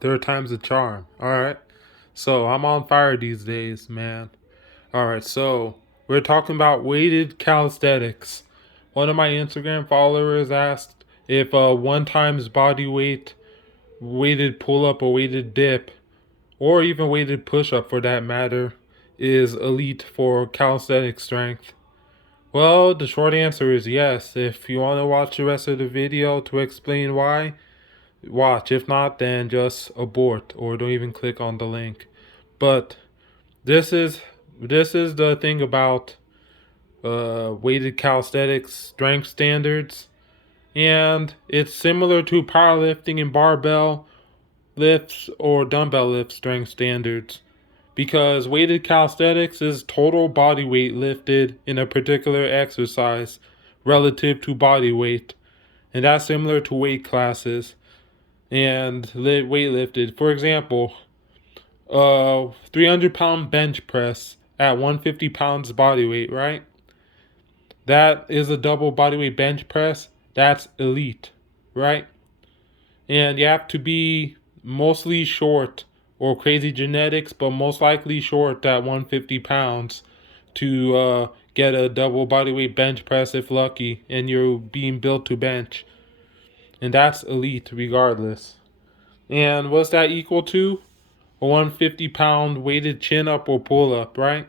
Third time's a charm. All right. So I'm on fire these days, man. All right. So we're talking about weighted calisthenics. One of my Instagram followers asked if one times body weight, weighted pull up or weighted dip, or even weighted push up for that matter, is elite for calisthenic strength. Well, the short answer is yes. If you want to watch the rest of the video to explain why, watch. If not, then just abort or don't even click on the link. But this is this is the thing about weighted calisthenics strength standards, and it's similar to powerlifting and barbell lifts or dumbbell lift strength standards. Because weighted calisthenics is total body weight lifted in a particular exercise relative to body weight. And that's similar to weight classes and weight lifted. For example, 300-pound bench press at 150 pounds body weight, right? That is a double body weight bench press. That's elite, right? And you have to be mostly short or crazy genetics, but most likely short at 150 pounds to get a double body weight bench press if lucky, and you're being built to bench. And that's elite regardless. And what's that equal to? A 150-pound weighted chin up or pull up, right?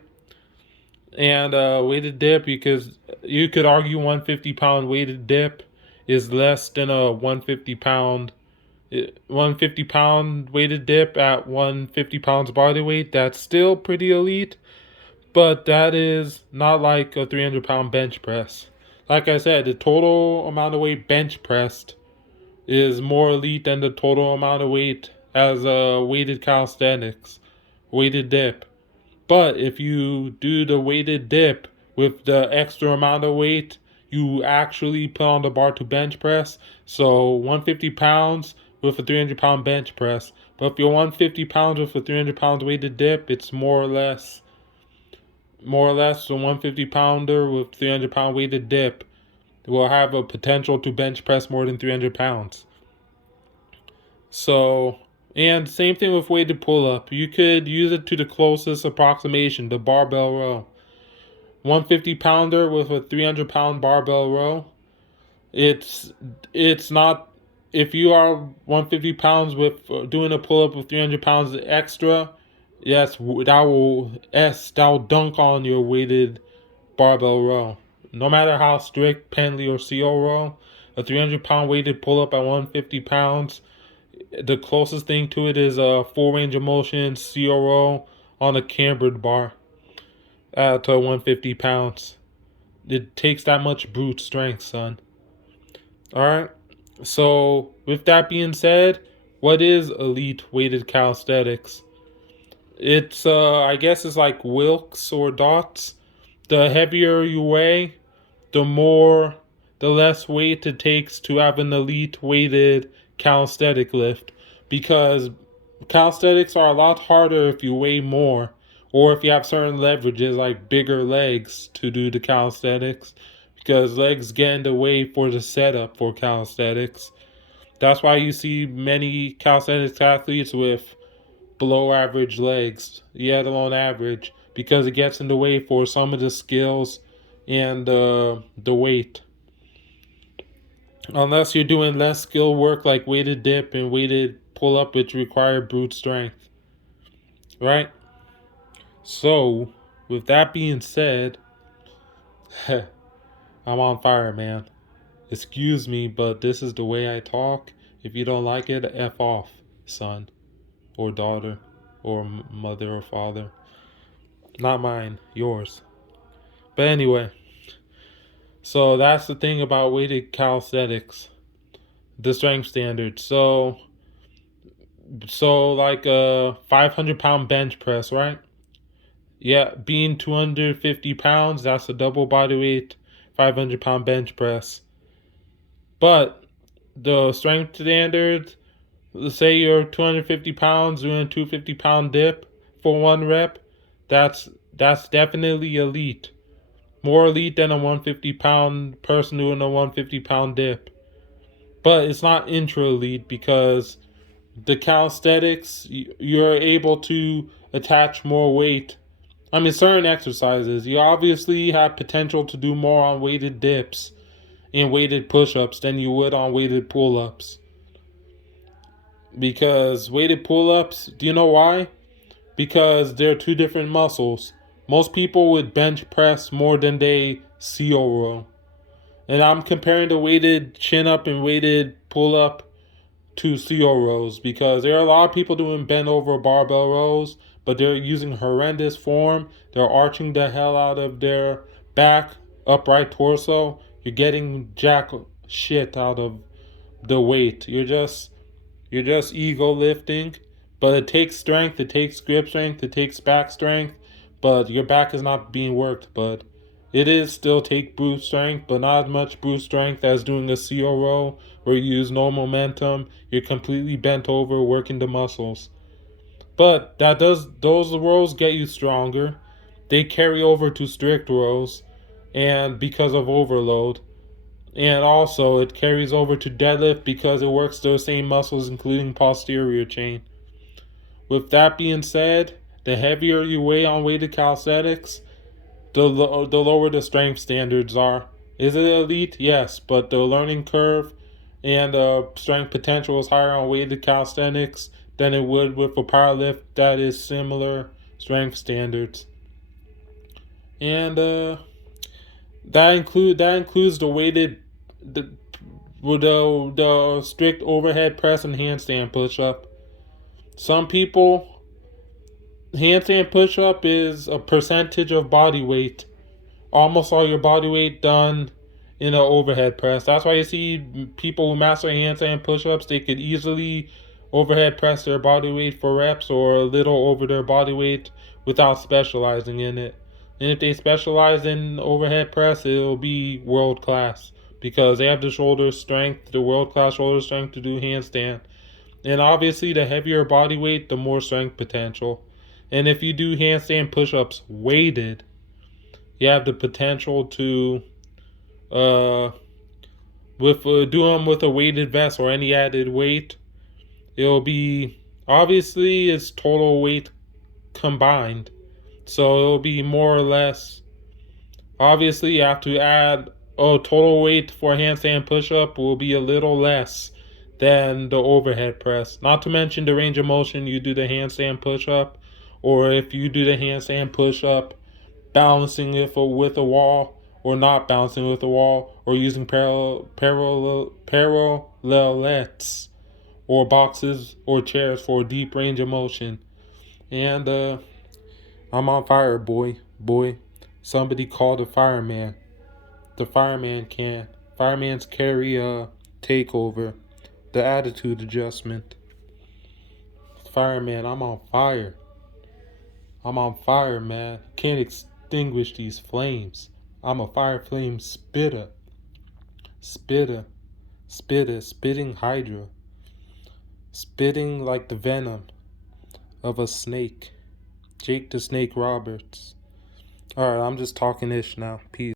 And weighted dip, because you could argue 150-pound weighted dip is less than a 150-pound weighted dip at 150 pounds body weight. That's still pretty elite, but that is not like a 300-pound bench press. Like I said, the total amount of weight bench pressed is more elite than the total amount of weight as a weighted calisthenics, weighted dip. But if you do the weighted dip with the extra amount of weight you actually put on the bar to bench press, so 150 pounds with a 300-pound bench press. But if you're 150 pounds with a 300 pounds weighted dip, it's more or less a 150 pounder with 300-pound weighted dip will have a potential to bench press more than 300 pounds. So, and same thing with weighted pull up. You could use it to the closest approximation, the barbell row. 150 pounder with a 300-pound barbell row. It's not, if you are 150 pounds with doing a pull up with 300 pounds extra, yes, that will dunk on your weighted barbell row. No matter how strict Penley or CO row, a 300-pound weighted pull up at 150 pounds, the closest thing to it is a full range of motion CO row on a cambered bar at 150 pounds. It takes that much brute strength, son. Alright? So, with that being said, what is elite weighted calisthenics? It's, I guess it's like Wilks or Dots. The heavier you weigh, the less weight it takes to have an elite weighted calisthenic lift. Because calisthenics are a lot harder if you weigh more, or if you have certain leverages like bigger legs to do the calisthenics, because legs get in the way for the setup for calisthenics. That's why you see many calisthenics athletes with below average legs, yet alone average, because it gets in the way for some of the skills and the weight. Unless you're doing less skill work like weighted dip and weighted pull up, which require brute strength. Right? So, with that being said, I'm on fire, man. Excuse me, but this is the way I talk. If you don't like it, F off, son, or daughter, or mother or father. Not mine, yours. But anyway, so that's the thing about weighted calisthenics, the strength standard. So like a 500-pound bench press, right? Yeah, being 250 pounds, that's a double body weight 500-pound bench press. But the strength standard, let's say you're 250 pounds doing a 250-pound dip for one rep, that's definitely elite. More elite than a 150-pound person doing a 150-pound dip. But it's not intra elite because The calisthenics, you're able to attach more weight. I mean, certain exercises, you obviously have potential to do more on weighted dips and weighted push-ups than you would on weighted pull-ups. Because weighted pull-ups, do you know why? Because they're two different muscles. Most people would bench press more than they CO row. And I'm comparing the weighted chin up and weighted pull up to CO rows because there are a lot of people doing bent over barbell rows, but they're using horrendous form. They're arching the hell out of their back, upright torso. You're getting jack shit out of the weight. You're just ego lifting, but it takes strength, it takes grip strength, it takes back strength, but your back is not being worked. But it is still take brute strength, but not as much brute strength as doing a CO row where you use no momentum. You're completely bent over, working the muscles. But those rows get you stronger. They carry over to strict rows, and because of overload. And also, it carries over to deadlift because it works those same muscles, including posterior chain. With that being said, the heavier you weigh on weighted calisthenics, the lower the strength standards are. Is it elite? Yes, but the learning curve and strength potential is higher on weighted calisthenics than it would with a powerlift that is similar strength standards. And that includes the weighted the strict overhead press and handstand push up. Some people, handstand push up is a percentage of body weight. Almost all your body weight done in an overhead press. That's why you see people who master handstand push ups, they could easily overhead press their body weight for reps or a little over their body weight without specializing in it. And if they specialize in overhead press, it'll be world class because they have the shoulder strength, the world class shoulder strength to do handstand. And obviously, the heavier body weight, the more strength potential. And if you do handstand push ups weighted, you have the potential to uh with do them with a weighted vest or any added weight. It'll be obviously it's total weight combined, so it'll be more or less. Obviously, you have to add total weight for a handstand push-up will be a little less than the overhead press. Not to mention the range of motion you do the handstand push-up, or if you do the handstand push-up balancing it with a wall or not balancing with a wall or using parallelettes or boxes or chairs for a deep range of motion. And I'm on fire, boy. Somebody call the fireman. The fireman can. Fireman's carry a takeover. The attitude adjustment. Fireman, I'm on fire. I'm on fire, man. Can't extinguish these flames. I'm a fire flame spitter. Spitting hydra. Spitting like the venom of a snake. Jake the Snake Roberts. Alright, I'm just talking ish now. Peace.